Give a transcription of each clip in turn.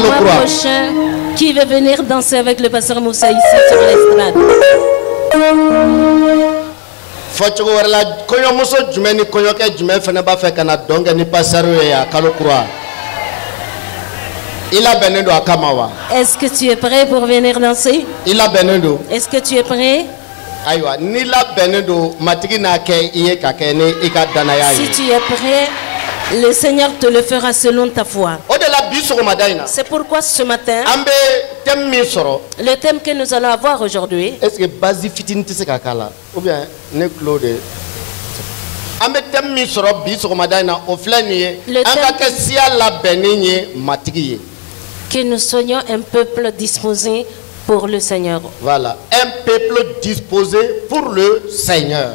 mois prochain, qui veut venir danser avec le pasteur Moussa ici sur l'estrade? Est-ce que tu es prêt pour venir danser? Est-ce que tu es prêt? Si tu es prêt, le Seigneur te le fera selon ta foi. C'est pourquoi ce matin, le thème que nous allons avoir aujourd'hui, que nous soyons un peuple disposé pour le Seigneur. Voilà, un peuple disposé pour le Seigneur.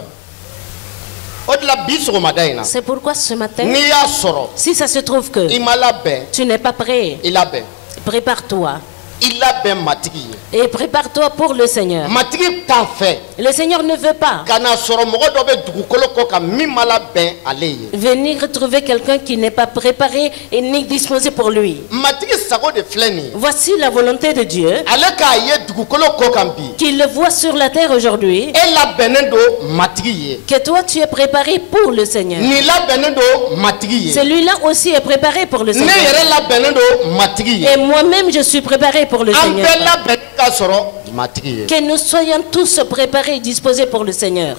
C'est pourquoi ce matin, si ça se trouve que tu n'es pas prêt, prépare-toi. Et prépare-toi pour le Seigneur. Le Seigneur ne veut pas venir retrouver quelqu'un qui n'est pas préparé et ni disposé pour lui. Voici la volonté de Dieu, qu'il le voit sur la terre aujourd'hui, que toi tu es préparé pour le Seigneur. Celui-là aussi est préparé pour le Seigneur. Et moi-même je suis préparé pour le Seigneur. Que nous soyons tous préparés et disposés pour le Seigneur.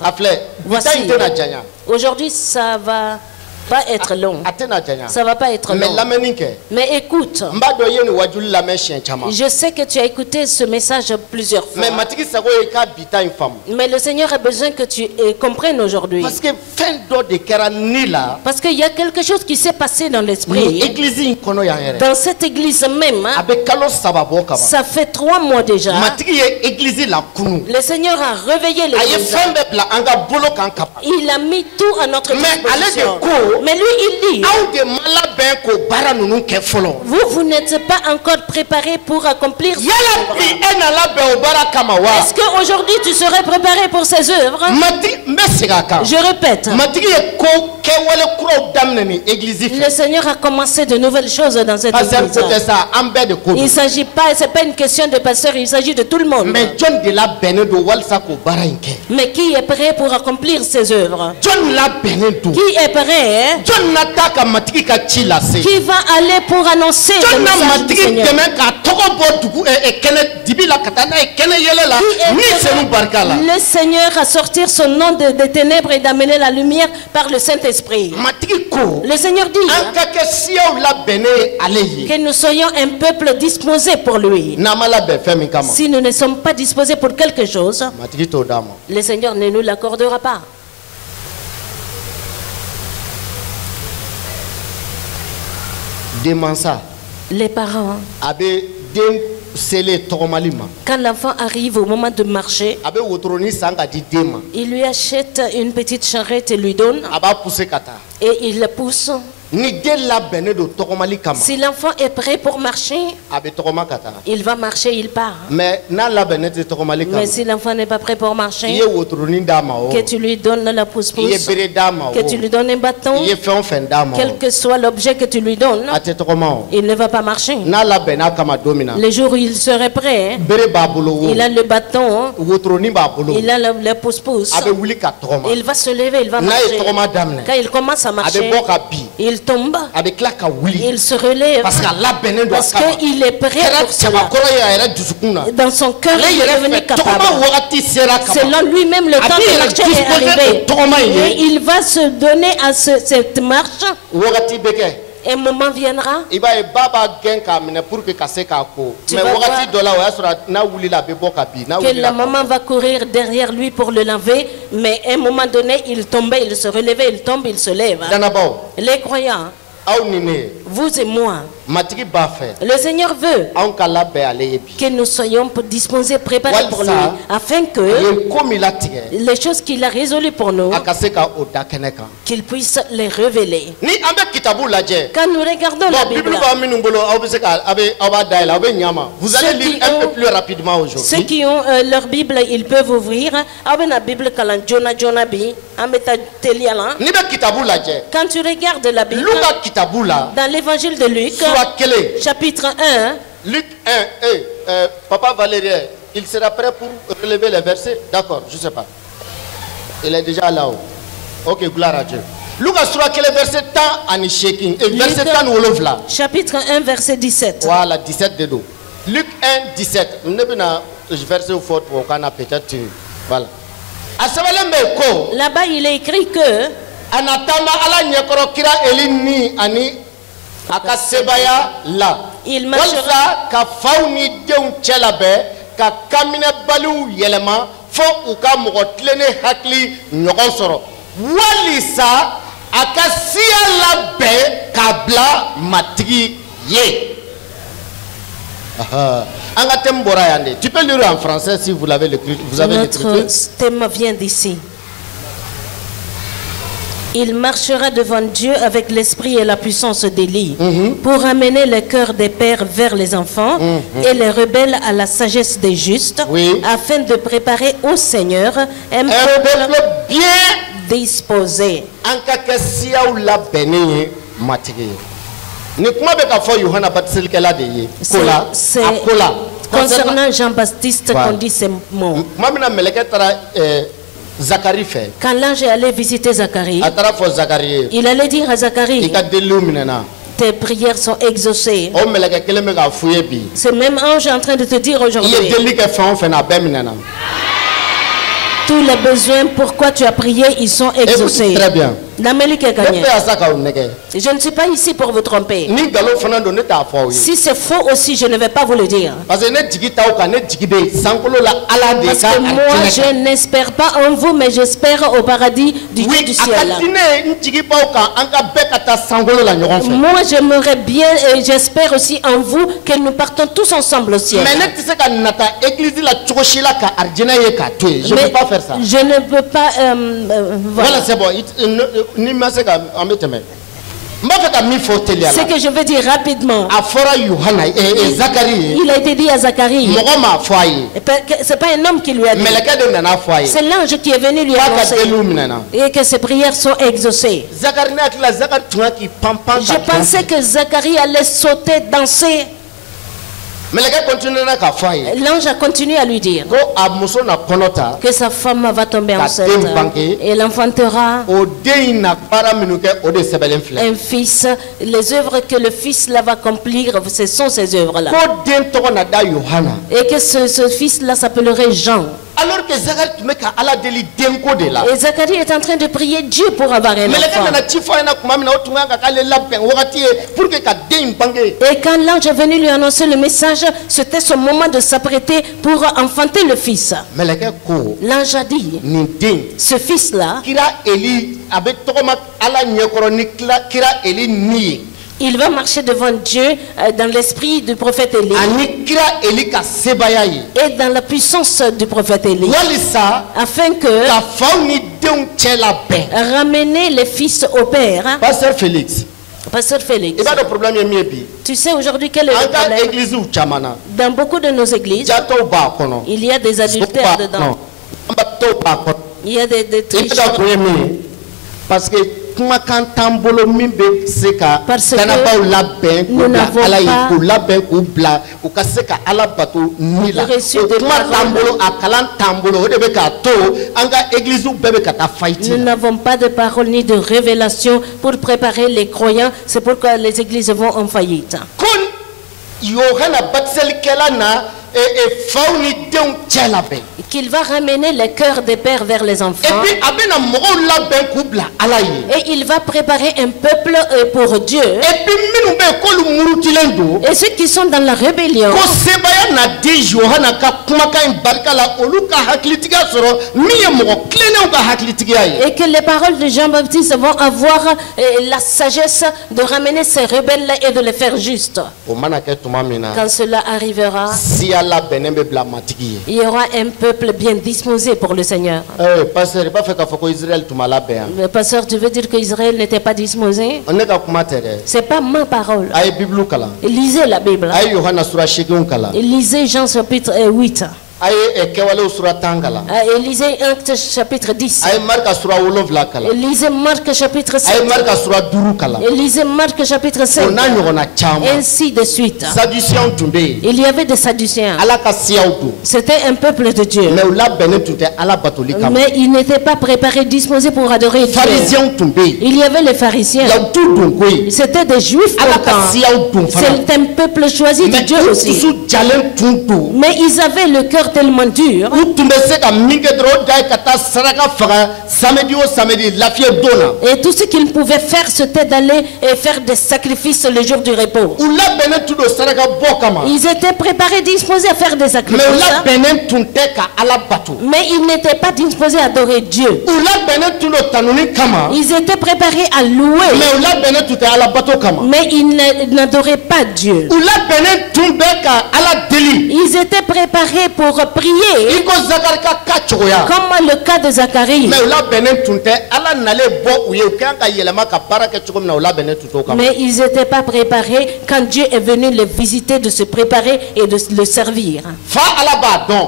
Voici. Aujourd'hui, ça va pas être long. Ça va pas être long. Mais écoute, je sais que tu as écouté ce message plusieurs fois. Mais le Seigneur a besoin que tu comprennes aujourd'hui. Parce qu'il y a quelque chose qui s'est passé dans l'esprit. Dans cette église même, ça fait 3 mois déjà. Le Seigneur a réveillé l'église. Il a mis tout à notre disposition. Mais lui, il dit, vous n'êtes pas encore préparé pour accomplir ce œuvre. Est-ce qu'aujourd'hui tu serais préparé pour ces œuvres? Je répète, le Seigneur a commencé de nouvelles choses dans cette église. Il ne s'agit pas, c'est pas une question de pasteur, il s'agit de tout le monde. Mais qui est prêt pour accomplir ces œuvres? Qui est prêt? Qui va aller pour annoncer le message du Seigneur? Le Seigneur a sorti son nom des ténèbres et d'amener la lumière par le Saint-Esprit. Le Seigneur dit que nous soyons un peuple disposé pour lui. Si nous ne sommes pas disposés pour quelque chose, le Seigneur ne nous l'accordera pas. Les parents, quand l'enfant arrive au moment de marcher, il lui achète une petite charrette et lui donne, et il la pousse. Si l'enfant est prêt pour marcher, il va marcher, il part. Mais si l'enfant n'est pas prêt pour marcher, que tu lui donnes la pousse-pousse, que tu lui donnes un bâton, quel que soit l'objet que tu lui donnes, il ne va pas marcher. Le jour où il serait prêt, il a le bâton, il a la pousse-pousse, il va se lever, il va marcher. Quand il commence à marcher, il tombe, il se relève parce qu'il est prêt pour cela. Dans son cœur, il est devenu capable. Selon lui-même, le temps de marcher est arrivé. Et il va se donner à cette marche. Un moment viendra. Tu vas voir que la maman va courir derrière lui pour le laver, mais à un moment donné, il tombait, il se relevait, il tombe, il se lève. Les croyants, vous et moi, Le Seigneur veut que nous soyons disposés, préparés pour lui, afin que les choses qu'il a résolues pour nous, qu'il puisse les révéler. Quand nous regardons la Bible, vous allez lire un peu plus rapidement aujourd'hui. Ceux qui ont leur Bible, ils peuvent ouvrir. Quand tu regardes la Bible, dans l'évangile de Luc, chapitre 1, Luc 1, Papa Valérien, il sera prêt pour relever les versets? D'accord, je ne sais pas. Il est déjà là-haut. Ok, gloire à Dieu. Luc quel est verset tant en shaking et verset tant wolof là. Chapitre 1, verset 17. Voilà, 17 de dos. Luc 1, 17. Verset fort pour qu'on a peut-être. Voilà. Là-bas, il est écrit que il marchera. Tu peux lire en français si vous l'avez écrit. Notre thème vient d'ici. Il marchera devant Dieu avec l'esprit et la puissance d'Élie pour amener le cœur des pères vers les enfants et les rebelles à la sagesse des justes, afin de préparer au Seigneur un peuple bien disposé. C'est concernant Jean-Baptiste qu'on dit ces mots. Quand l'ange allait visiter Zacharie, il allait dire à Zacharie, tes prières sont exaucées. Ce même ange est en train de te dire aujourd'hui, tous les besoins pourquoi tu as prié, ils sont exaucés. Très bien. Je ne suis pas ici pour vous tromper. Si c'est faux aussi, je ne vais pas vous le dire. Parce que moi, je n'espère pas en vous, mais j'espère au paradis du Dieu du ciel. Moi, j'aimerais bien et j'espère aussi en vous que nous partons tous ensemble au ciel. Je ne peux pas faire ça. Je ne peux pas... voilà, c'est bon. Ce que je veux dire rapidement, il a été dit à Zacharie, c'est pas un homme qui lui a dit, c'est l'ange qui est venu lui annoncer et que ses prières sont exaucées. Je pensais que Zacharie allait sauter, danser. L'ange a continué à lui dire que sa femme va tomber enceinte et elle enfantera un fils. Les œuvres que le fils là va accomplir, ce sont ces œuvres là, et que ce fils là s'appellerait Jean. Alors que Zacharie est en train de prier Dieu pour avoir un enfant. Et quand l'ange est venu lui annoncer le message, c'était son moment de s'apprêter pour enfanter le fils. L'ange a dit, ce fils-là, il va marcher devant Dieu dans l'esprit du prophète Élie et dans la puissance du prophète Élie, afin que ramener les fils au père. Pasteur Félix, tu sais aujourd'hui quel est le problème? Dans beaucoup de nos églises, il y a des adultères dedans. Il y a des tricheurs. Parce que nous n'avons pas de parole ni de révélation pour préparer les croyants. C'est pourquoi les églises vont en faillite. qu'il va ramener les cœurs des pères vers les enfants. Et il va préparer un peuple pour Dieu. Et ceux qui sont dans la rébellion, et que les paroles de Jean-Baptiste vont avoir la sagesse de ramener ces rebelles et de les faire justes. Quand cela arrivera, il y aura un peuple bien disposé pour le Seigneur. Pasteur, tu veux dire qu'Israël n'était pas disposé? C'est pas ma parole. Lisez la Bible. Lisez Jean chapitre 8. Lisez Actes chapitre 10. Lisez Marc chapitre 7. Lisez Marc chapitre 5. Ainsi de suite. Il y avait des Sadducéens. C'était un peuple de Dieu. Mais ils n'étaient pas préparés, disposés pour adorer Dieu. Il y avait les pharisiens. C'était des juifs pourtant. C'est un peuple choisi de Dieu aussi. Mais ils avaient le cœur tellement dur. Et tout ce qu'ils pouvaient faire, c'était d'aller faire des sacrifices le jour du repos. Ils étaient préparés, disposés à faire des sacrifices. Mais ils n'étaient pas disposés à adorer Dieu. Ils étaient préparés à louer. Mais ils n'adoraient pas Dieu. Ils étaient préparés pour prier, comme le cas de Zacharie. Mais ils n'étaient pas préparés quand Dieu est venu les visiter, de se préparer et de le servir.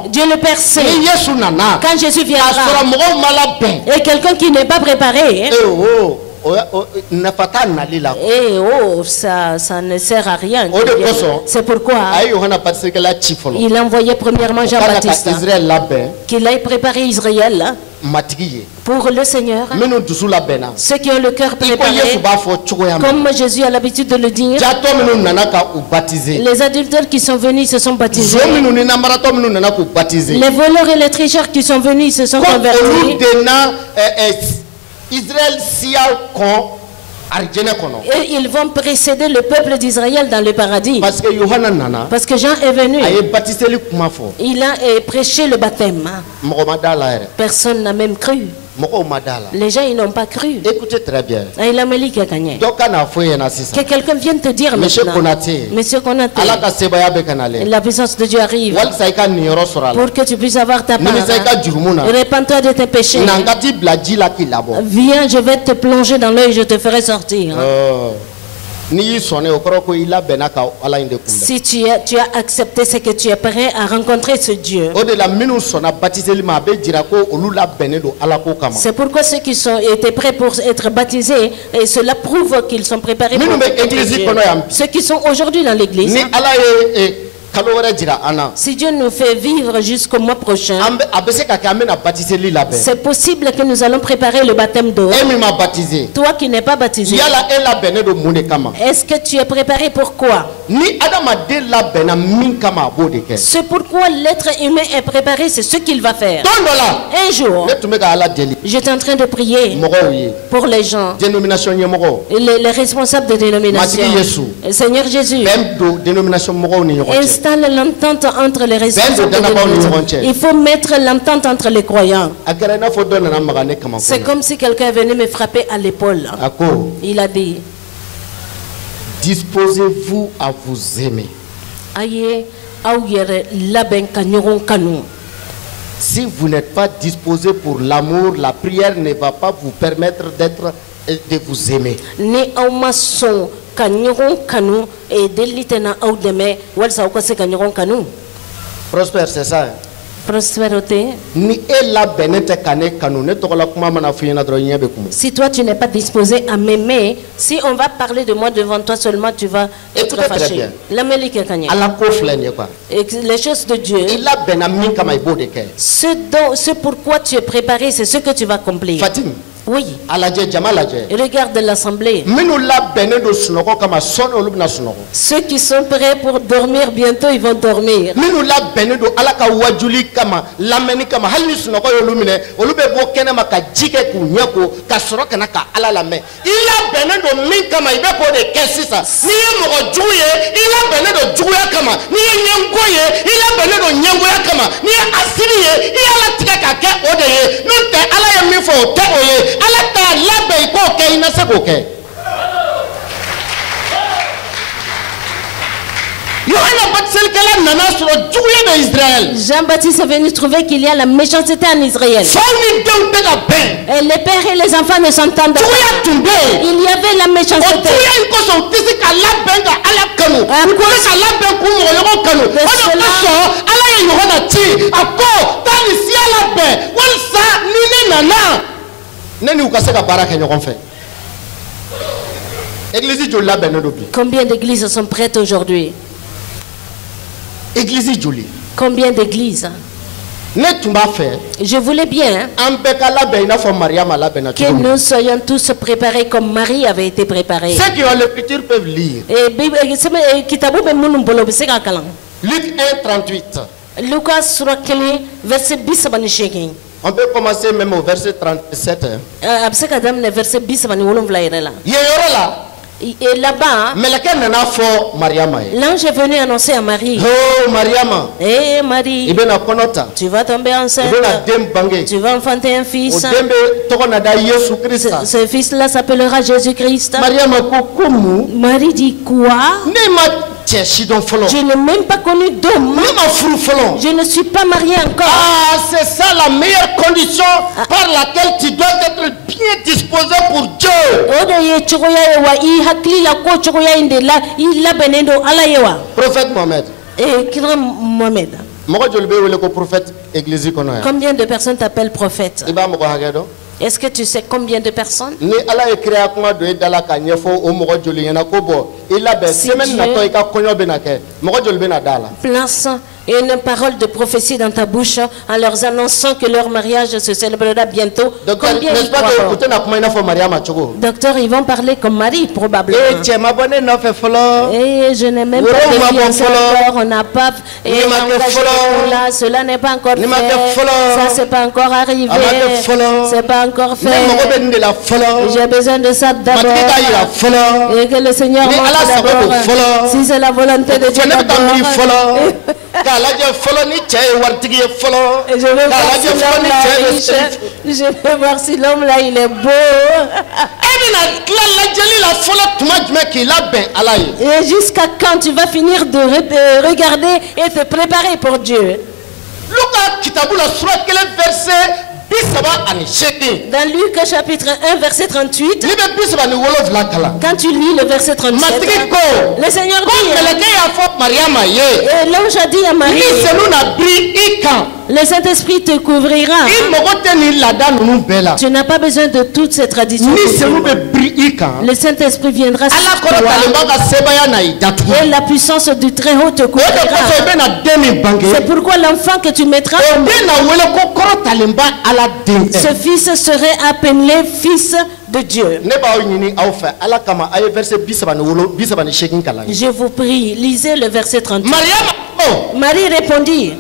Dieu le Père sait, quand Jésus viendra, et quelqu'un qui n'est pas préparé, ça ne sert à rien. C'est pourquoi il a envoyé premièrement Jean-Baptiste, qu'il aille préparer Israël pour le Seigneur. Ceux qui ont le cœur préparé, comme Jésus a l'habitude de le dire. Les adultères qui sont venus se sont baptisés. Les voleurs et les tricheurs qui sont venus se sont convertis. Et ils vont précéder le peuple d'Israël dans le paradis. Parce que Jean est venu. Il a prêché le baptême. Personne n'a même cru. Les gens, ils n'ont pas cru. Écoutez très bien. Et l'Amélie qui a gagné. Que quelqu'un vienne te dire maintenant, Monsieur Konaté, la puissance de Dieu arrive pour que tu puisses avoir ta part. Répands-toi de tes péchés. Viens, je vais te plonger dans l'œil, je te ferai sortir. Si tu as accepté ce que tu es prêt à rencontrer ce Dieu. C'est pourquoi ceux qui étaient prêts pour être baptisés, et cela prouve qu'ils sont préparés pour rencontrer Dieu. Ceux qui sont aujourd'hui dans l'église, si Dieu nous fait vivre jusqu'au mois prochain, c'est possible que nous allons préparer le baptême d'eau. Toi qui n'es pas baptisé, est-ce que tu es préparé pour quoi? C'est pourquoi l'être humain est préparé, c'est ce qu'il va faire. Un jour, j'étais en train de prier pour les gens, les responsables de dénomination. Seigneur Jésus, installe l'entente entre les responsables. Il faut mettre l'entente entre les croyants. C'est comme si quelqu'un venait me frapper à l'épaule. Il a dit, disposez-vous à vous aimer. Si vous n'êtes pas disposé pour l'amour, la prière ne va pas vous permettre de vous aimer. Prospère, c'est ça. Prospérité. Si toi tu n'es pas disposé à m'aimer, si on va parler de moi devant toi seulement, tu vas être fâché. Les choses de Dieu, ce pourquoi tu es préparé, c'est ce que tu vas accomplir. Oui. Regarde l'assemblée. Ceux qui sont prêts pour dormir bientôt, ils vont dormir. Jean-Baptiste est venu trouver qu'il y a la méchanceté en Israël. Et les pères et les enfants ne s'entendent pas. Il y avait la méchanceté. Combien d'églises sont prêtes aujourd'hui? Combien d'églises? Je voulais bien que nous soyons tous préparés comme Marie avait été préparée. Ceux qui ont l'écriture peuvent lire. Luc 1:38. On peut commencer même au verset 37. Et là-bas, l'ange est venu annoncer à Marie. Oh Mariama. Eh Marie, tu vas tomber enceinte. Tu vas enfanter un fils. Ce fils-là s'appellera Jésus-Christ. Marie dit quoi? Je n'ai même pas connu d'homme. Je ne suis pas mariée encore. Ah, c'est ça la meilleure condition par laquelle tu dois être bien disposé pour Dieu. Prophète Mohamed. Combien de personnes t'appellent prophète? Est-ce que tu sais combien de personnes? Si place une parole de prophétie dans ta bouche en leur annonçant que leur mariage se célébrera bientôt. Combien ils croient? Docteur, ils vont parler comme Marie probablement. Et je n'ai même pas de fiancé encore, on n'a pas là, cela n'est pas encore fait, ça c'est pas encore arrivé, c'est pas encore fait. J'ai besoin de ça d'abord et que le Seigneur montre d'abord si c'est la volonté de Dieu d'abord. Je vais voir si l'homme là il est beau. Et jusqu'à quand tu vas finir de regarder et te préparer pour Dieu? Dans Luc chapitre 1 verset 38, quand tu lis le verset 37, le Seigneur dit, et l'ange a dit à Marie, le Saint-Esprit te couvrira. Tu n'as pas besoin de toutes ces traditions. Le Saint-Esprit viendra sur toi et la puissance du Très-Haut te couvrira. C'est pourquoi l'enfant que tu mettras, ce fils serait appelé fils de Dieu. Je vous prie, lisez le verset 38. Marie répondit,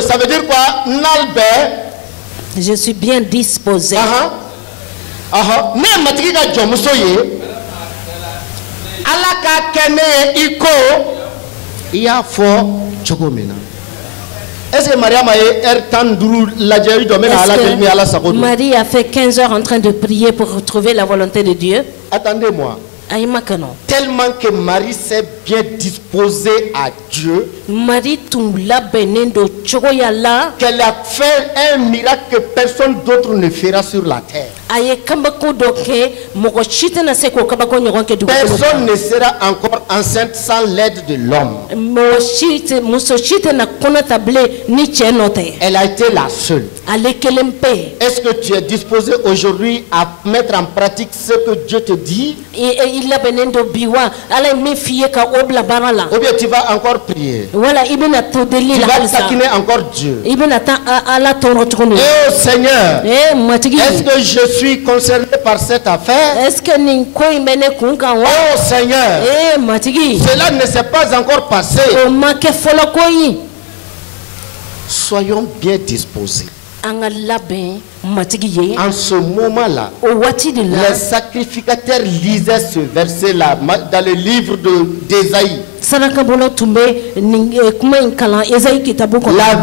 ça veut dire quoi? Je suis bien disposé. Est-ce que Marie a fait 15 heures en train de prier pour trouver la volonté de Dieu? Attendez-moi. Tellement que Marie s'est bien disposée à Dieu, qu'elle a fait un miracle que personne d'autre ne fera sur la terre. Personne ne sera encore enceinte sans l'aide de l'homme. Elle a été la seule. Est-ce que tu es disposé aujourd'hui à mettre en pratique ce que Dieu te dit? Ou bien tu vas encore prier. Tu vas taquiner encore Dieu. Et oh Seigneur, est-ce que je suis concerné par cette affaire? Oh Seigneur, cela ne s'est pas encore passé. Soyons bien disposés. En ce moment-là, les sacrificateurs lisaient ce verset-là dans le livre d'Ésaïe. La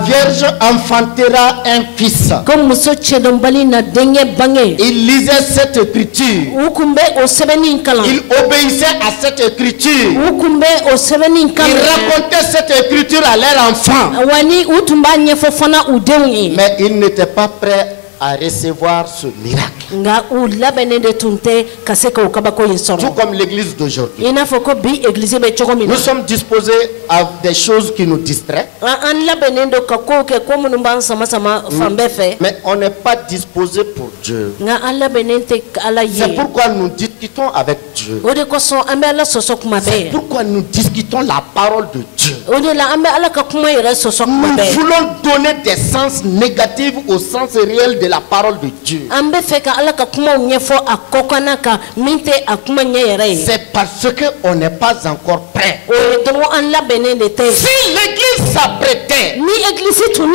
Vierge enfantera un fils. Il lisait cette écriture. Il obéissait à cette écriture. Il racontait cette écriture à leur enfant. Mais il n'était pas prêt à recevoir ce miracle. Tout comme l'église d'aujourd'hui. Nous sommes disposés à des choses qui nous distraient. Mais on n'est pas disposé pour Dieu. C'est pourquoi nous discutons avec Dieu. C'est pourquoi nous discutons la parole de Dieu. Nous voulons donner des sens négatifs au sens réel de la parole de Dieu. C'est parce qu'on n'est pas encore prêt. Si l'église s'apprêtait pour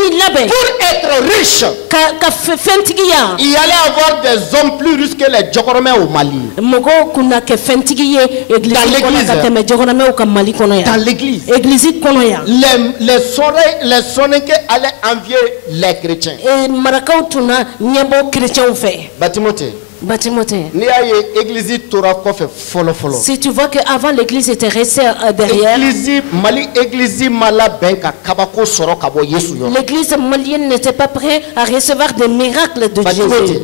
être riche, il allait avoir des hommes plus riches que les Djokoromais au Mali. Dans l'église. Les Soninké allaient envier les chrétiens. Si tu vois qu'avant l'église était restée derrière, l'église malienne n'était pas prête à recevoir des miracles de Jésus.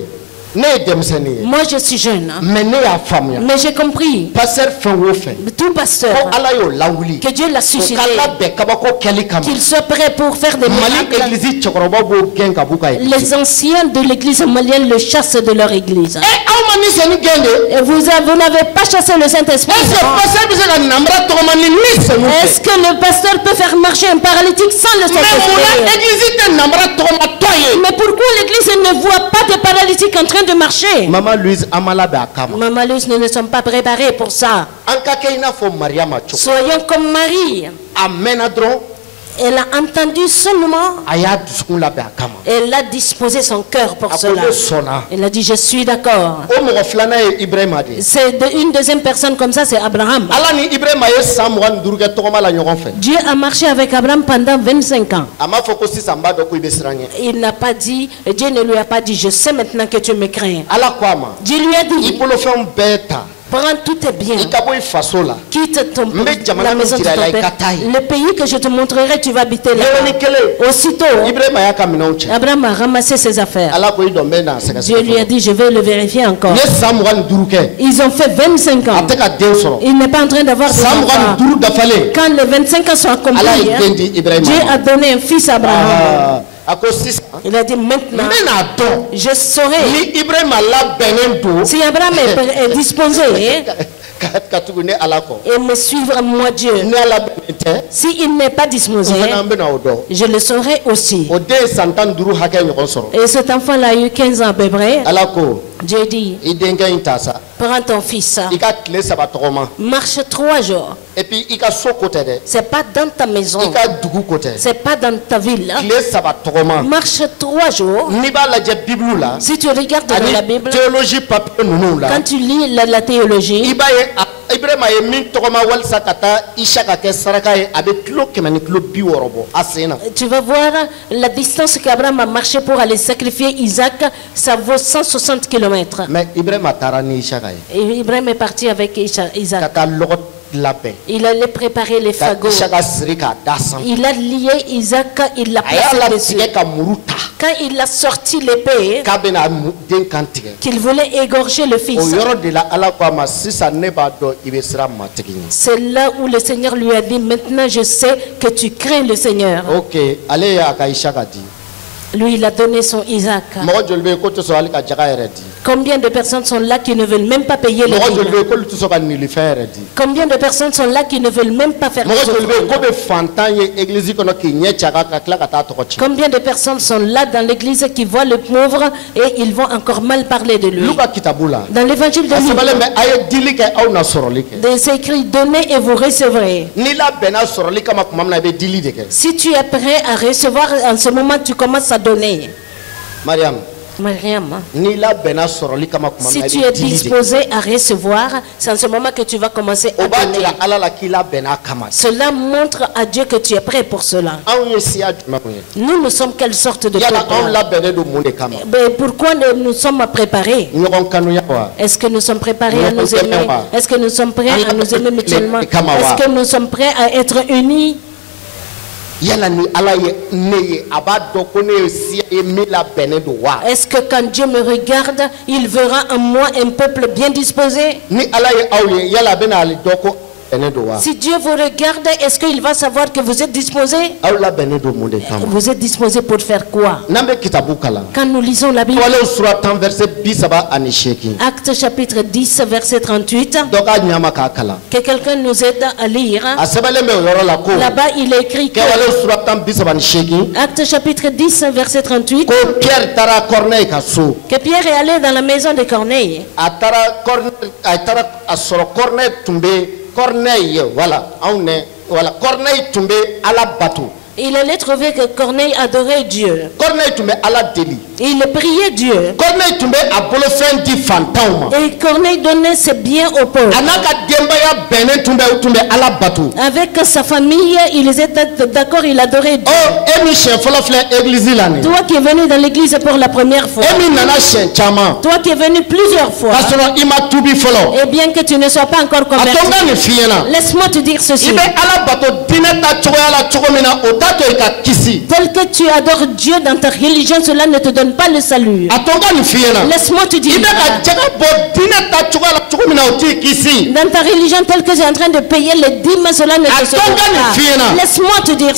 Moi je suis jeune, mais j'ai compris. Tout pasteur, que Dieu l'a suscité, qu'il soit prêt pour faire des miracles. Les anciens de l'église malienne le chassent de leur église. Et vous n'avez pas chassé le Saint-Esprit. Est-ce que le pasteur peut faire marcher un paralytique sans le Saint-Esprit? Mais pourquoi l'église ne voit pas de paralytiques en train de marcher? Maman Louise, nous ne sommes pas préparés pour ça. Soyons comme Marie. Elle a entendu seulement. Elle a disposé son cœur pour cela. Elle a dit, je suis d'accord. C'est une deuxième personne comme ça, c'est Abraham. Dieu a marché avec Abraham pendant 25 ans. Il n'a pas dit, Dieu ne lui a pas dit, je sais maintenant que tu me crains. Dieu lui a dit, prends tous tes biens, quitte la maison de ton père. Le pays que je te montrerai, tu vas habiter là. Aussitôt, Abraham a ramassé ses affaires. Dieu lui a dit, je vais le vérifier encore. Ils ont fait 25 ans. Il n'est pas en train d'avoir des enfants. Quand les 25 ans sont accomplis, Dieu a donné un fils à Abraham. Il a dit maintenant, je saurai si Abraham est disposé et me suivre moi Dieu. S'il n'est pas disposé, je le saurai aussi. Et cet enfant-là a eu 15 ans à peu près. Dieu dit, prends ton fils, marche 3 jours. C'est pas dans ta maison, c'est pas dans ta ville. Marche 3 jours. Si tu regardes dans la Bible, quand tu lis la théologie, tu vas voir la distance qu'Abraham a marché pour aller sacrifier Isaac, ça vaut 160 km. Mais Ibrahim est parti avec Isaac. Il allait préparer les fagots. Il a lié Isaac, il l'a placé dessus. Quand il a sorti l'épée, qu'il voulait égorger le fils, c'est là où le Seigneur lui a dit, maintenant je sais que tu crains le Seigneur. Lui, il a donné son Isaac. Combien de personnes sont là qui ne veulent même pas payer les dîmes? Combien de personnes sont là qui ne veulent même pas faire Combien de personnes sont là dans l'église qui voient le pauvre et ils vont encore mal parler de lui? Dans l'évangile de Luc, c'est écrit: donnez et vous recevrez. Si tu es prêt à recevoir, en ce moment tu commences à donner. Mariam, si tu es disposé à recevoir, c'est en ce moment que tu vas commencer à donner. Cela montre à Dieu que tu es prêt pour cela. Nous sommes quelle sorte de peuple? Pourquoi nous sommes préparés? Est-ce que nous sommes préparés à nous aimer? Est-ce que nous sommes prêts à nous aimer mutuellement? Est-ce que nous sommes prêts à être unis? Est-ce que quand Dieu me regarde, il verra en moi un peuple bien disposé? Si Dieu vous regarde, est-ce qu'il va savoir que vous êtes disposé? Vous êtes disposé pour faire quoi? Quand nous lisons la Bible, Actes chapitre 10 verset 38, que quelqu'un nous aide à lire. Là-bas il est écrit que Actes chapitre 10 verset 38, que Pierre est allé dans la maison de Corneille. Corneille, Corneille tombé à la bateau. Il allait trouver que Corneille adorait Dieu. Il priait Dieu. Et Corneille donnait ses biens aux pauvres. Avec sa famille, ils étaient d'accord, il adorait Dieu. Toi qui es venu dans l'église pour la première fois. Toi qui es venu plusieurs fois. Et bien que tu ne sois pas encore converti, laisse-moi te dire ceci. Tel que tu adores Dieu dans ta religion, cela ne te donne pas le salut. Laisse-moi te dire. Dans ta religion, tel que tu es en train de payer les dîmes, cela ne te sauve pas. Laisse-moi te dire.